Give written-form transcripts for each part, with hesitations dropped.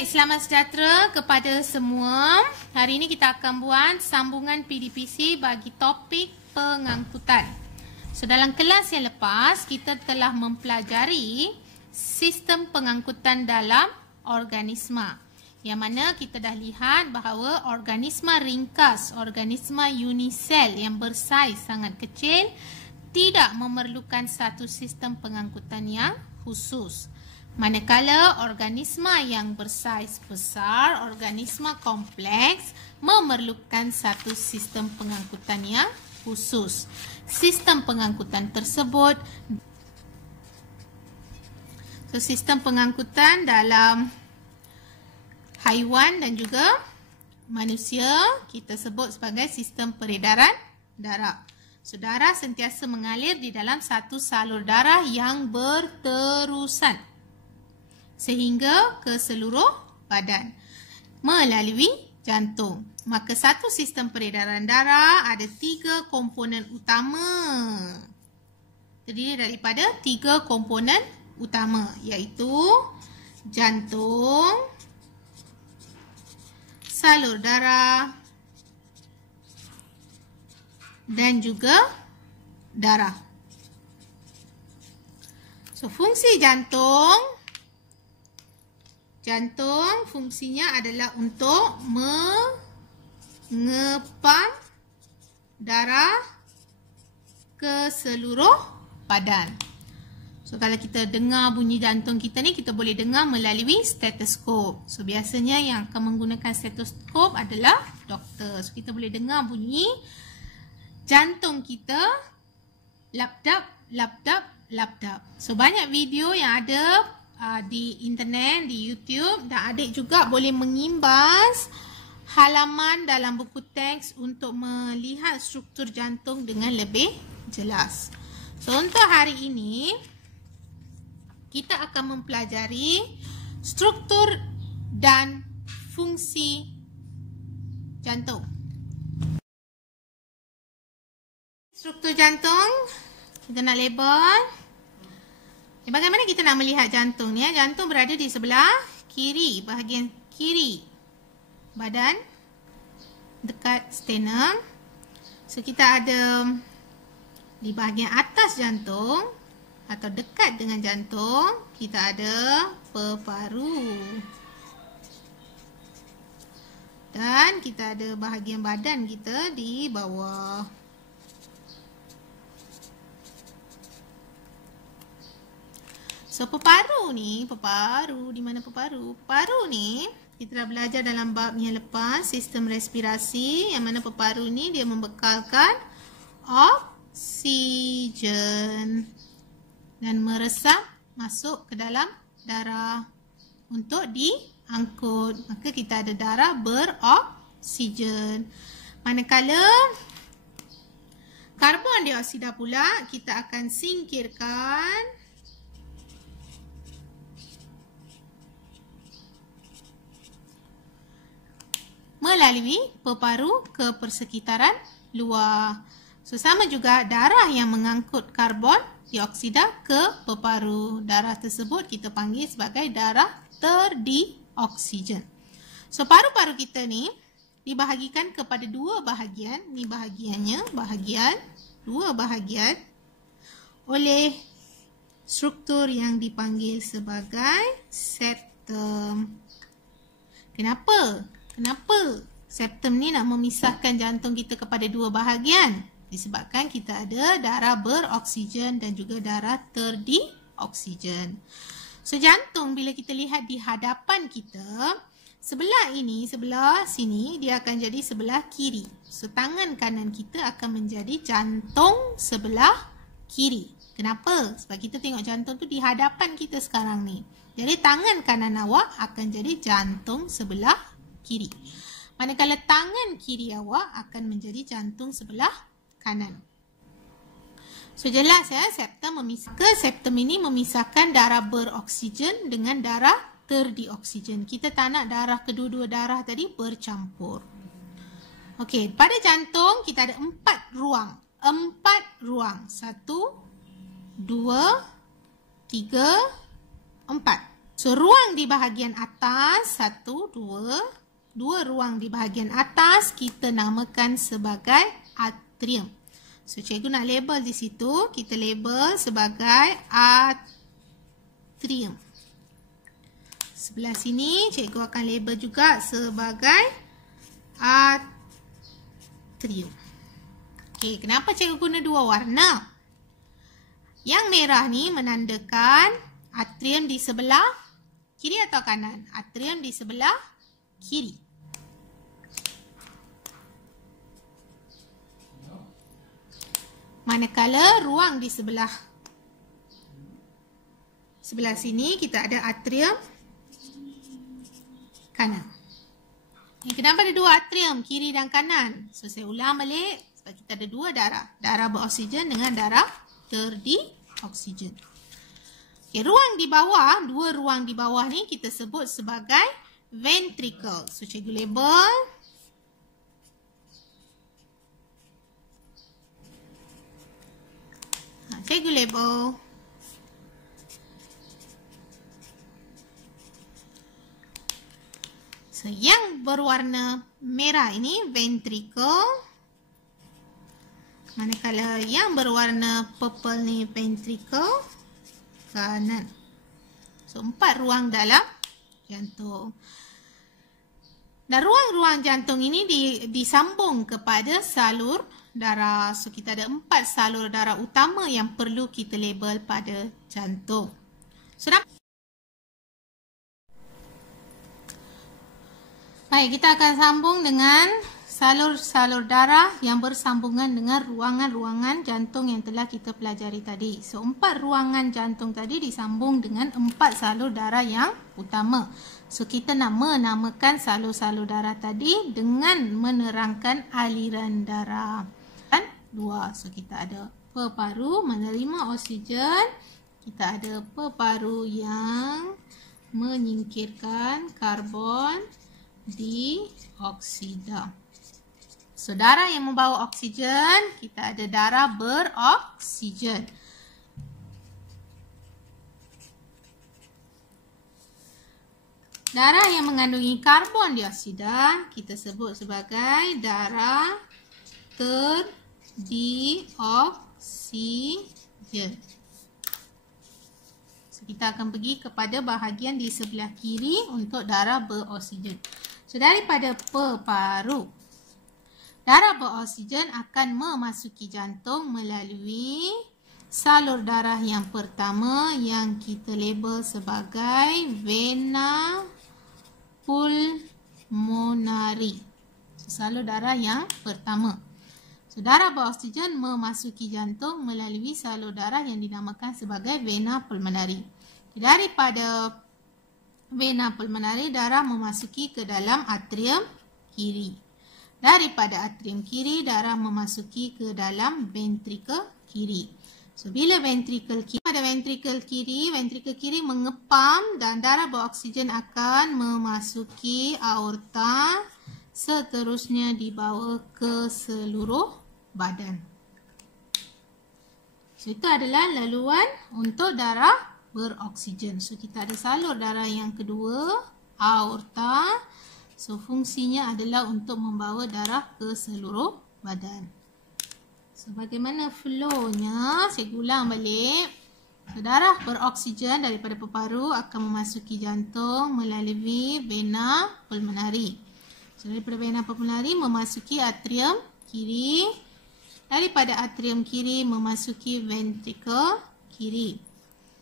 Baik, selamat sejahtera kepada semua. Hari ini kita akan buat sambungan PDPC bagi topik pengangkutan. So, dalam kelas yang lepas, kita telah mempelajari sistem pengangkutan dalam organisma. Yang mana kita dah lihat bahawa organisma ringkas, organisma unisel yang bersaiz sangat kecil tidak memerlukan satu sistem pengangkutan yang khusus. Manakala organisma yang bersaiz besar, organisma kompleks memerlukan satu sistem pengangkutan yang khusus. Sistem pengangkutan tersebut, sistem pengangkutan dalam haiwan dan juga manusia kita sebut sebagai sistem peredaran darah. So, darah sentiasa mengalir di dalam satu salur darah yang berterusan sehingga ke seluruh badan melalui jantung. Maka satu sistem peredaran darah ada 3 komponen utama. Terdiri daripada 3 komponen utama, iaitu jantung, salur darah dan juga darah. So, fungsi jantung fungsinya adalah untuk mengepam darah ke seluruh badan. So, kalau kita dengar bunyi jantung kita ni, kita boleh dengar melalui stetoskop. So, biasanya yang akan menggunakan stetoskop adalah doktor. So, kita boleh dengar bunyi jantung kita lapdap, lapdap, lapdap. So, banyak video yang ada di internet, di YouTube, dan adik juga boleh mengimbas halaman dalam buku teks untuk melihat struktur jantung dengan lebih jelas. So, untuk hari ini kita akan mempelajari struktur dan fungsi jantung. Struktur jantung kita nak label. Bagaimana kita nak melihat jantung ni? Jantung berada di sebelah kiri, bahagian kiri badan, dekat sternum. So, kita ada di bahagian atas jantung atau dekat dengan jantung, kita ada peparu. Dan kita ada bahagian badan kita di bawah. So, peparu ni, di mana peparu? Peparu ni, kita dah belajar dalam bab yang lepas, sistem respirasi, yang mana peparu ni dia membekalkan oksigen dan meresap masuk ke dalam darah untuk diangkut. Maka kita ada darah beroksigen. Manakala karbon dioksida pula kita akan singkirkan melalui peparu ke persekitaran luar. So, sama juga darah yang mengangkut karbon dioksida ke peparu. Darah tersebut kita panggil sebagai darah terdioksigen. So, paru-paru kita ni dibahagikan kepada 2 bahagian. Ni bahagiannya, dua bahagian oleh struktur yang dipanggil sebagai septum. Kenapa septum ni nak memisahkan jantung kita kepada 2 bahagian? Disebabkan kita ada darah beroksigen dan juga darah terdioksigen. So, jantung bila kita lihat di hadapan kita, sebelah sini dia akan jadi sebelah kiri. So, tangan kanan kita akan menjadi jantung sebelah kiri. Kenapa? Sebab kita tengok jantung tu di hadapan kita sekarang ni. Jadi, tangan kanan awak akan jadi jantung sebelah kiri. Manakala tangan kiri awak akan menjadi jantung sebelah kanan. So, jelas ya, septum ini memisahkan darah beroksigen dengan darah terdioksigen. Kita tak nak kedua-dua darah tadi bercampur. Okey, pada jantung kita ada 4 ruang. 1, 2, 3, 4. So, ruang di bahagian atas, 1, 2 ruang di bahagian atas kita namakan sebagai atrium. So, cikgu nak label di situ, kita label sebagai atrium. Sebelah sini, cikgu akan label juga sebagai atrium. Okey, kenapa cikgu guna dua warna? Yang merah ni menandakan atrium di sebelah kiri atau kanan? Atrium di sebelah kiri. Manakala ruang di sebelah sini kita ada atrium kanan. Kenapa ada dua atrium, kiri dan kanan? So, saya ulang balik sebab kita ada dua darah. Darah beroksigen dengan darah terdioksigen. Okay, ruang di bawah, dua ruang di bawah ni kita sebut sebagai ventricle. So, cikgu label. Cikgu label. So, yang berwarna merah ini ventricle. Manakala yang berwarna purple ni ventricle kanan. So, 4 ruang dalam jantung. Dan ruang-ruang jantung ini disambung kepada salur darah. So, kita ada 4 salur darah utama yang perlu kita label pada jantung. So, baik, kita akan sambung dengan salur-salur darah yang bersambungan dengan ruangan-ruangan jantung yang telah kita pelajari tadi. So, 4 ruangan jantung tadi disambung dengan 4 salur darah yang utama. So, kita nak menamakan salur-salur darah tadi dengan menerangkan aliran darah. Dan 2. So, kita ada peparu menerima oksigen. Kita ada peparu yang menyingkirkan karbon dioksida. So, darah yang membawa oksigen, kita ada darah beroksigen. Darah yang mengandungi karbon dioksida, kita sebut sebagai darah terdioksigen. So, kita akan pergi kepada bahagian di sebelah kiri untuk darah beroksigen. So, daripada peparu, darah beroksigen akan memasuki jantung melalui salur darah yang pertama yang kita label sebagai vena pulmonari. So, salur darah yang pertama. So, darah beroksigen memasuki jantung melalui salur darah yang dinamakan sebagai vena pulmonari. Daripada vena pulmonari, darah memasuki ke dalam atrium kiri. Daripada atrium kiri, darah memasuki ke dalam ventricle kiri. So, bila ventricle kiri, pada ventricle kiri mengepam dan darah beroksigen akan memasuki aorta, seterusnya dibawa ke seluruh badan. So, itu adalah laluan untuk darah beroksigen. So, kita ada salur darah yang kedua, aorta. So, fungsinya adalah untuk membawa darah ke seluruh badan. So, bagaimana flow-nya? Saya ulang balik. So, darah beroksigen daripada peparu akan memasuki jantung melalui vena pulmonari. So, daripada vena pulmonari memasuki atrium kiri. Daripada atrium kiri memasuki ventricle kiri.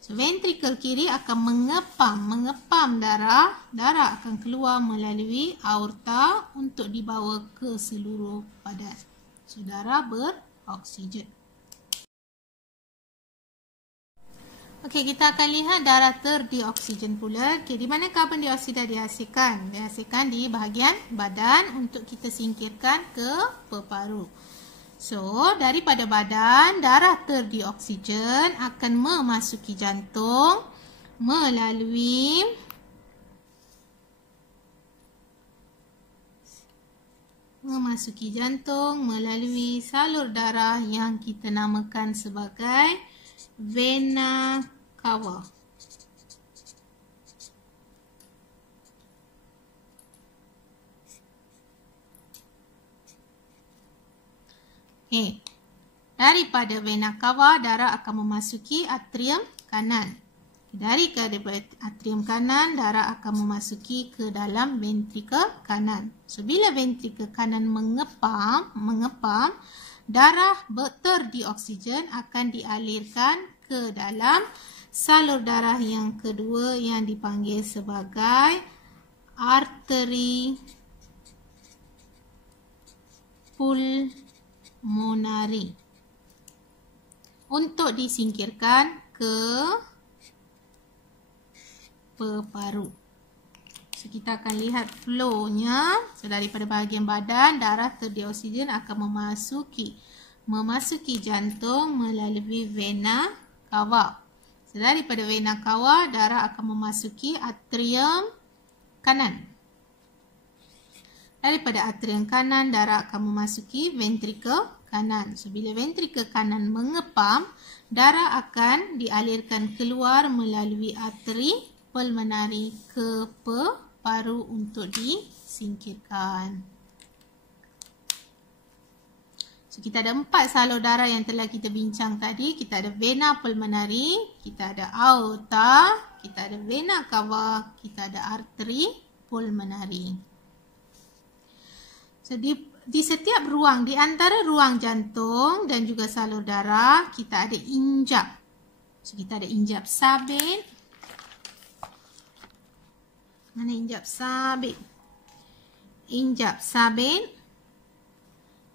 So, ventricle kiri akan mengepam darah. Darah akan keluar melalui aorta untuk dibawa ke seluruh badan. So, darah beroksigen. Okey, kita akan lihat darah terdioksigen pula. Okey, di mana karbon dioksida dihasilkan? Dihasilkan di bahagian badan untuk kita singkirkan ke peparu. So, daripada badan, darah terdioksigen akan memasuki jantung melalui salur darah yang kita namakan sebagai vena cava. Daripada vena cava, darah akan memasuki atrium kanan. Dari atrium kanan, darah akan memasuki ke dalam ventrikel kanan. So, bila ventrikel kanan mengepam, darah terdioksigen akan dialirkan ke dalam salur darah yang kedua yang dipanggil sebagai arteri pulmonari untuk disingkirkan ke peparu. So, kita akan lihat flow-nya. So, daripada bahagian badan, darah terdioksigen akan memasuki jantung melalui vena cava. So, daripada vena cava, darah akan memasuki atrium kanan. Daripada atrium kanan, darah akan memasuki ventrikel kanan. So, bila ventrikel kanan mengepam, darah akan dialirkan keluar melalui arteri pulmonari ke paru untuk disingkirkan. So, kita ada 4 salur darah yang telah kita bincang tadi. Kita ada vena pulmonari, kita ada aorta, kita ada vena cava, kita ada arteri pulmonari. So, di setiap ruang, di antara ruang jantung dan juga salur darah, kita ada injap. So, kita ada injap sabit. Mana injap sabit? Injap sabit.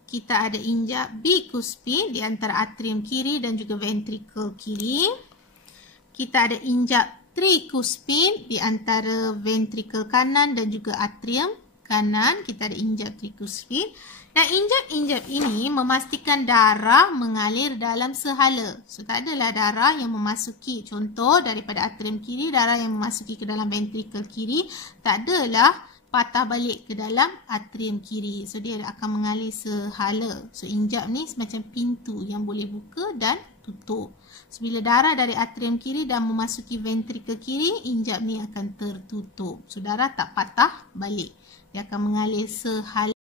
Kita ada injap bikuspid di antara atrium kiri dan juga ventrikel kiri. Kita ada injap trikuspid di antara ventrikel kanan dan juga atrium kanan. Kita ada injap trikuspid. Dan injap-injap ini memastikan darah mengalir dalam sehala. So, tak adalah darah yang memasuki, contoh daripada atrium kiri, darah yang memasuki ke dalam ventrikel kiri, tak adalah patah balik ke dalam atrium kiri. So, dia akan mengalir sehala. So, injap ni semacam pintu yang boleh buka dan tutup. So, bila darah dari atrium kiri dan memasuki ventrikel kiri, injap ni akan tertutup. So, darah tak patah balik. Dia akan mengalir sehala.